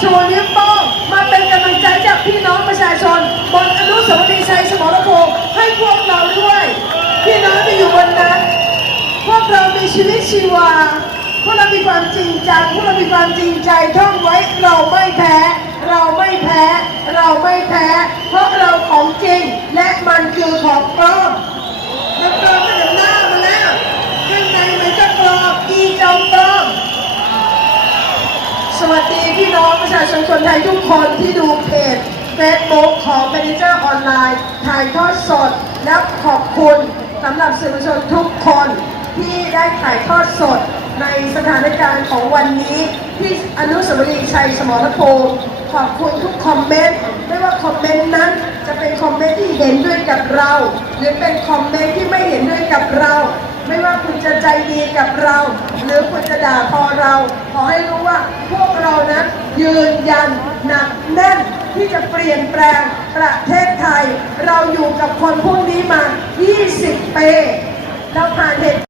ชูนิ้วโป้งมาเป็นกำลังใจจากพี่น้องประชาชน บนอนุสาวรีย์ชัยสมรภูมิให้พวกเราด้วย พี่น้องที่อยู่บนนั้น พวกเรามีชีวิตชีวา พวกเรามีความจริงจังพวกเรามีความจริงใจท่องไว้เราไม่แพ้ เราไม่แพ้ เราไม่แพ้ เพราะเราของจริง และมันคือของปลอมมันปลอมมาจากหน้ามาแล้ว ข้างในมันก็ปลอมอีจอมปลอม สวัสดีพี่น้องประชาชนคนไทยทุกคนที่ดูเพจเฟซบุ๊กของเมนเจอร์ออนไลน์ถ่ายทอดสด และขอบคุณสำหรับสื่อมวลชนทุกคนที่ได้ถ่ายทอดสดในสถานการณ์ของวันนี้ ที่อนุสาวรีย์ชัยสมรภูมิขอบคุณทุกคอมเมนต์ไม่ว่าคอมเมนต์นั้นจะเป็นคอมเมนต์ที่เห็นด้วยกับเรา หรือเป็นคอมเมนต์ที่ไม่เห็นด้วยกับเรา ไม่ว่าคุณจะใจดีกับเรา หรือคุณจะด่าทอเรา ขอให้รู้ว่าพว ยืนยันหนักแน่นที่จะเปลี่ยนแปลงประเทศไทย เราอยู่กับคนพวกนี้มา 20 ปี เราผ่านเหตุ